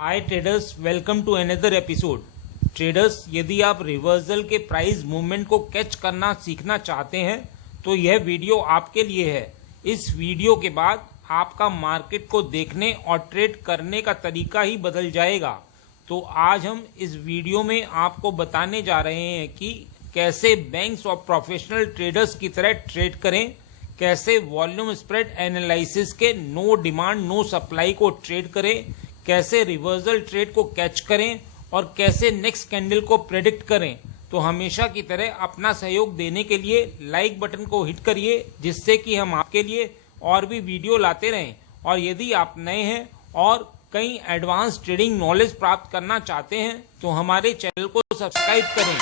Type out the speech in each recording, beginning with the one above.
Hi traders, welcome to another episode. Traders, यदि आप reversal के प्राइस मूवमेंट को कैच करना सीखना चाहते हैं तो यह वीडियो आपके लिए है। इस वीडियो के बाद आपका मार्केट को देखने और ट्रेड करने का तरीका ही बदल जाएगा। तो आज हम इस वीडियो में आपको बताने जा रहे हैं कि कैसे बैंक्स और प्रोफेशनल ट्रेडर्स की तरह ट्रेड करें, कैसे वॉल्यूम स्प्रेड एनालिसिस के नो डिमांड नो सप्लाई को ट्रेड करें, कैसे रिवर्सल ट्रेड को कैच करें और कैसे नेक्स्ट कैंडल को प्रेडिक्ट करें। तो हमेशा की तरह अपना सहयोग देने के लिए लाइक बटन को हिट करिए, जिससे कि हम आपके लिए और भी वीडियो लाते रहें। और यदि आप नए हैं और कई एडवांस ट्रेडिंग नॉलेज प्राप्त करना चाहते हैं तो हमारे चैनल को सब्सक्राइब करें।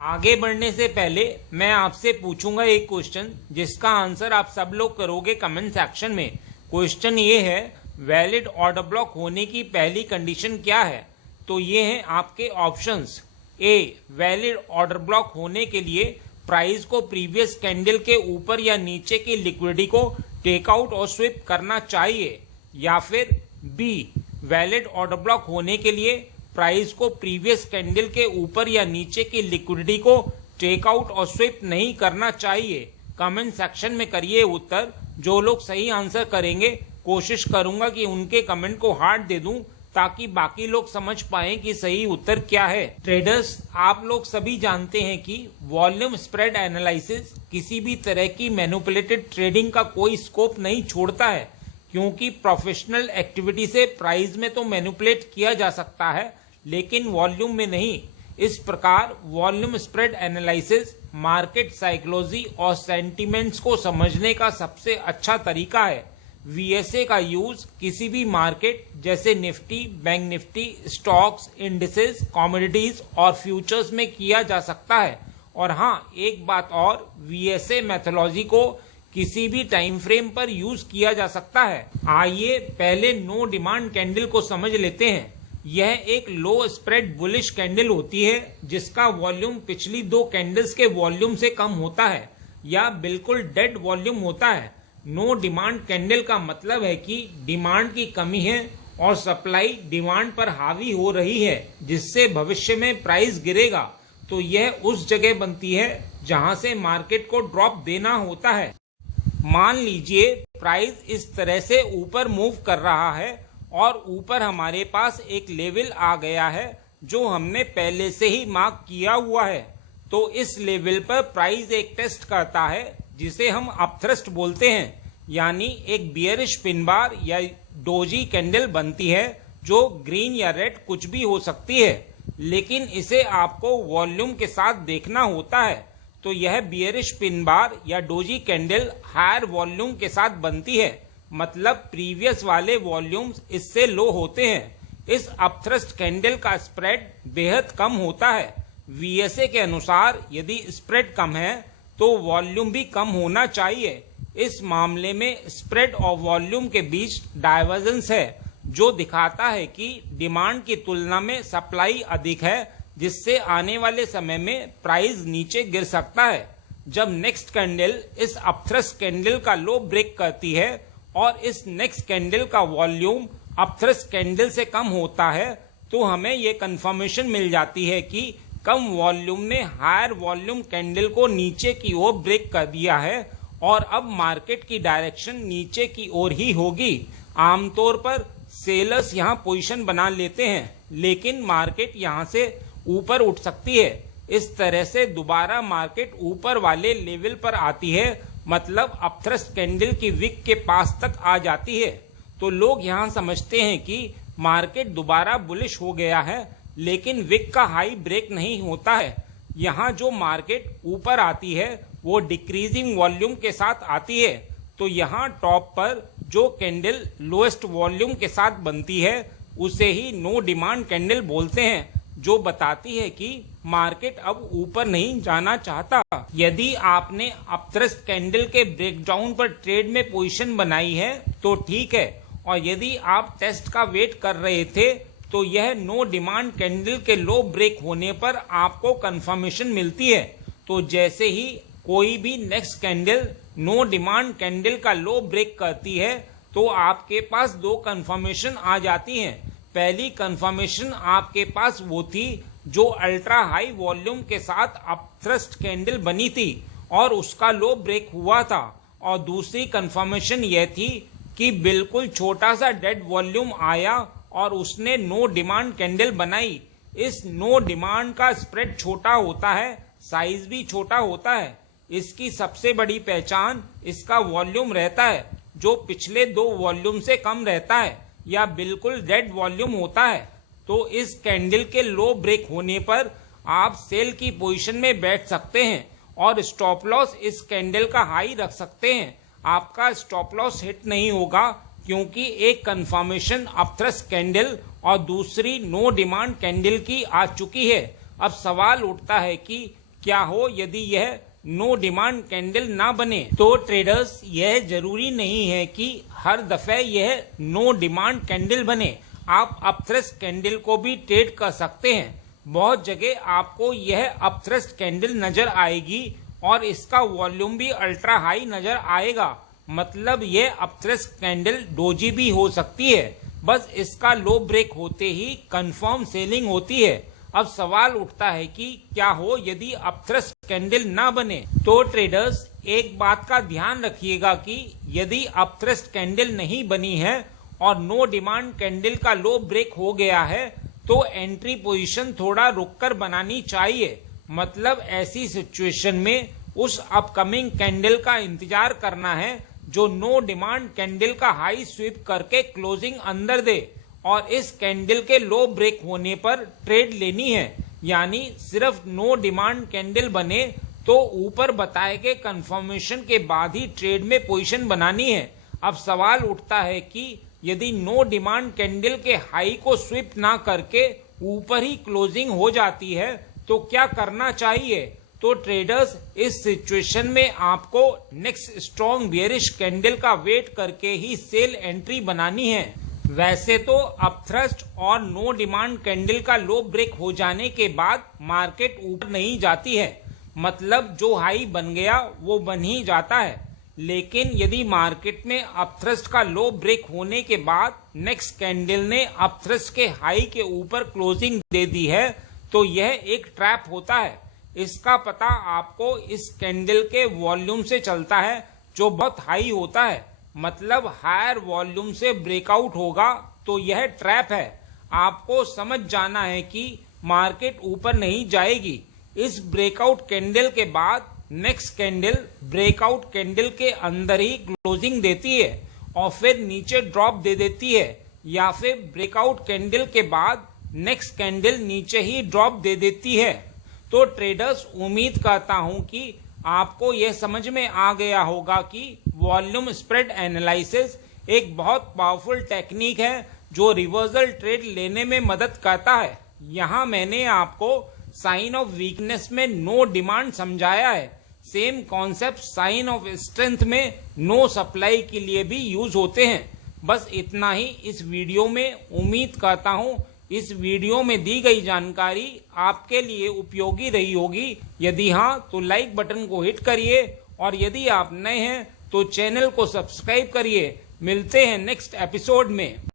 आगे बढ़ने से पहले मैं आपसे पूछूंगा एक क्वेश्चन, जिसका आंसर आप सब लोग करोगे कमेंट सेक्शन में। क्वेश्चन ये है, वैलिड ऑर्डर ब्लॉक होने की पहली कंडीशन क्या है? तो ये हैं आपके ऑप्शंस। ए, वैलिड ऑर्डर ब्लॉक होने के लिए प्राइस को प्रीवियस कैंडल के ऊपर या नीचे की लिक्विडिटी को टेकआउट और स्विप करना चाहिए। या फिर बी, वैलिड ऑर्डर ब्लॉक होने के लिए प्राइस को प्रीवियस कैंडल के ऊपर या नीचे की लिक्विडिटी को टेक आउट और स्विप नहीं करना चाहिए। कमेंट सेक्शन में करिए उत्तर। जो लोग सही आंसर करेंगे कोशिश करूंगा कि उनके कमेंट को हार्ट दे दूं, ताकि बाकी लोग समझ पाएं कि सही उत्तर क्या है। ट्रेडर्स, आप लोग सभी जानते हैं कि वॉल्यूम स्प्रेड एनालिसिस किसी भी तरह की मैनिपुलेटेड ट्रेडिंग का कोई स्कोप नहीं छोड़ता है, क्योंकि प्रोफेशनल एक्टिविटी से प्राइस में तो मैनिपुलेट किया जा सकता है लेकिन वॉल्यूम में नहीं। इस प्रकार volume spread analysis market psychology और सेंटिमेंट्स को समझने का सबसे अच्छा तरीका है। वीएसए का यूज किसी भी मार्केट जैसे Nifty, bank Nifty, stocks, indices, commodities और फ्यूचर्स में किया जा सकता है। और हाँ, एक बात और, वीएसए मेथोलॉजी को किसी भी टाइम फ्रेम पर यूज किया जा सकता है। आइए पहले नो डिमांड कैंडल को समझ लेते हैं। यह एक लो स्प्रेड बुलिश कैंडल होती है जिसका वॉल्यूम पिछली दो कैंडल्स के वॉल्यूम से कम होता है या बिल्कुल डेड वॉल्यूम होता है। नो डिमांड कैंडल का मतलब है कि डिमांड की कमी है और सप्लाई डिमांड पर हावी हो रही है, जिससे भविष्य में प्राइस गिरेगा। तो यह उस जगह बनती है जहां से मार्केट को ड्रॉप देना होता है। मान लीजिए प्राइस इस तरह से ऊपर मूव कर रहा है और ऊपर हमारे पास एक लेवल आ गया है जो हमने पहले से ही मार्क किया हुआ है। तो इस लेवल पर प्राइस एक टेस्ट करता है जिसे हम अपथ्रस्ट बोलते हैं, यानी एक बियरिश पिन बार या डोजी कैंडल बनती है जो ग्रीन या रेड कुछ भी हो सकती है, लेकिन इसे आपको वॉल्यूम के साथ देखना होता है। तो यह बियरिश पिन बार या डोजी कैंडल हायर वॉल्यूम के साथ बनती है, मतलब प्रीवियस वाले वॉल्यूम्स इससे लो होते हैं। इस अपथ्रस्ट कैंडल का स्प्रेड बेहद कम होता है। वीएसए के अनुसार यदि स्प्रेड कम है तो वॉल्यूम भी कम होना चाहिए। इस मामले में स्प्रेड और वॉल्यूम के बीच डाइवर्जेंस है, जो दिखाता है कि डिमांड की तुलना में सप्लाई अधिक है, जिससे आने वाले समय में प्राइस नीचे गिर सकता है। जब नेक्स्ट कैंडल इस अपथ्रस्ट कैंडल का लो ब्रेक करती है और इस नेक्स्ट कैंडल का वॉल्यूम अपथ्रस्ट कैंडल से कम होता है, तो हमें ये कंफर्मेशन मिल जाती है कि कम वॉल्यूम ने हायर वॉल्यूम कैंडल को नीचे की ओर ब्रेक कर दिया है और अब मार्केट की डायरेक्शन नीचे की ओर ही होगी। आमतौर पर सेलर्स यहां पोजीशन बना लेते हैं, लेकिन मार्केट यहां से ऊपर उठ सकती है। इस तरह से दोबारा मार्केट ऊपर वाले लेवल पर आती है, मतलब अपथ्रस्ट कैंडल की विक के पास तक आ जाती है। तो लोग यहां समझते हैं कि मार्केट दोबारा बुलिश हो गया है, लेकिन विक का हाई ब्रेक नहीं होता है। यहां जो मार्केट ऊपर आती है वो डिक्रीजिंग वॉल्यूम के साथ आती है। तो यहां टॉप पर जो कैंडल लोएस्ट वॉल्यूम के साथ बनती है उसे ही नो डिमांड कैंडल बोलते हैं, जो बताती है कि मार्केट अब ऊपर नहीं जाना चाहता। यदि आपने अपथ्रस्ट कैंडल के ब्रेकडाउन पर ट्रेड में पोजीशन बनाई है तो ठीक है, और यदि आप टेस्ट का वेट कर रहे थे तो यह नो डिमांड कैंडल के लो ब्रेक होने पर आपको कंफर्मेशन मिलती है। तो जैसे ही कोई भी next candle no demand candle का लो ब्रेक करती है तो आपके पास दो कंफर्मेशन आ जाती हैं। पहली कंफर्मेशन आपके पास वो थी जो अल्ट्रा हाई वॉल्यूम के साथ अपथ्रस्ट कैंडल बनी थी और उसका लो ब्रेक हुआ था, और दूसरी कंफर्मेशन यह थी कि बिल्कुल छोटा सा डेड वॉल्यूम आया और उसने नो डिमांड कैंडल बनाई। इस नो डिमांड का स्प्रेड छोटा होता है, साइज भी छोटा होता है। इसकी सबसे बड़ी पहचान इसका वॉल्यूम रहता है जो पिछले दो वॉल्यूम से कम रहता है या बिल्कुल डेड वॉल्यूम होता है। तो इस कैंडल के लो ब्रेक होने पर आप सेल की पोजीशन में बैठ सकते हैं और स्टॉप लॉस इस कैंडल का हाई रख सकते हैं। आपका स्टॉप लॉस हिट नहीं होगा क्योंकि एक कंफर्मेशन अपथ्रस्ट कैंडल और दूसरी नो डिमांड कैंडल की आ चुकी है। अब सवाल उठता है कि क्या हो यदि यह नो डिमांड कैंडल ना बने। तो ट्रेडर्स, यह जरूरी नहीं है कि हर दफे यह नो डिमांड कैंडल बने। आप अपथ्रस्ट कैंडल को भी ट्रेड कर सकते हैं। बहुत जगह आपको यह अपथ्रस्ट कैंडल नजर आएगी और इसका वॉल्यूम भी अल्ट्रा हाई नजर आएगा, मतलब यह अपथ्रस्ट कैंडल डोजी भी हो सकती है। बस इसका लो ब्रेक होते ही कंफर्म सेलिंग होती है। अब सवाल उठता है कि क्या हो यदि अपथ्रस्ट कैंडल ना बने। तो ट्रेडर्स, एक बात का ध्यान रखिएगा कि यदि अपथ्रस्ट कैंडल नहीं बनी है और नो डिमांड कैंडल का लो ब्रेक हो गया है तो एंट्री पोजीशन थोड़ा रुककर बनानी चाहिए। मतलब ऐसी सिचुएशन में उस अपकमिंग कैंडल का इंतजार करना है जो नो डिमांड कैंडल का हाई स्वीप करके क्लोजिंग अंदर दे और इस कैंडल के लो ब्रेक होने पर ट्रेड लेनी है। यानी सिर्फ नो डिमांड कैंडल बने तो ऊपर बताए गए कंफर्मेशन के बाद ही ट्रेड में पोजीशन बनानी है। अब सवाल उठता है कि यदि नो डिमांड कैंडल के हाई को स्वीप ना करके ऊपर ही क्लोजिंग हो जाती है तो क्या करना चाहिए। तो ट्रेडर्स, इस सिचुएशन में आपको नेक्स्ट स्ट्रॉन्ग बियरिश कैंडल का वेट करके ही सेल एंट्री बनानी है। वैसे तो अपथ्रस्ट और नो डिमांड कैंडल का लो ब्रेक हो जाने के बाद मार्केट ऊपर नहीं जाती है, मतलब जो हाई बन गया वो बन ही जाता है। लेकिन यदि मार्केट में अपथ्रस्ट का लो ब्रेक होने के बाद नेक्स्ट कैंडल ने अपथ्रस्ट के हाई के ऊपर क्लोजिंग दे दी है तो यह एक ट्रैप होता है। इसका पता आपको इस कैंडल के वॉल्यूम से चलता है जो बहुत हाई होता है, मतलब हायर वॉल्यूम से ब्रेकआउट होगा तो यह ट्रैप है। आपको समझ जाना है कि मार्केट ऊपर नहीं जाएगी। इस ब्रेकआउट कैंडल के बाद नेक्स्ट कैंडल ब्रेकआउट कैंडल के अंदर ही क्लोजिंग देती है और फिर नीचे ड्रॉप दे देती है, या फिर ब्रेकआउट कैंडल के बाद नेक्स्ट कैंडल नीचे ही ड्रॉप दे देती है। तो ट्रेडर्स, उम्मीद करता हूं कि आपको यह समझ में आ गया होगा कि वॉल्यूम स्प्रेड एनालिसिस एक बहुत पावरफुल टेक्निक है जो रिवर्सल ट्रेड लेने में मदद करता है। यहाँ मैंने आपको साइन ऑफ वीकनेस में नो डिमांड समझाया है। Same concept sign of strength में नो सप्लाई के लिए भी यूज होते हैं। बस इतना ही इस वीडियो में। उम्मीद करता हूँ इस वीडियो में दी गई जानकारी आपके लिए उपयोगी रही होगी। यदि हाँ तो लाइक बटन को हिट करिए और यदि आप नए हैं तो चैनल को सब्सक्राइब करिए। मिलते हैं नेक्स्ट एपिसोड में।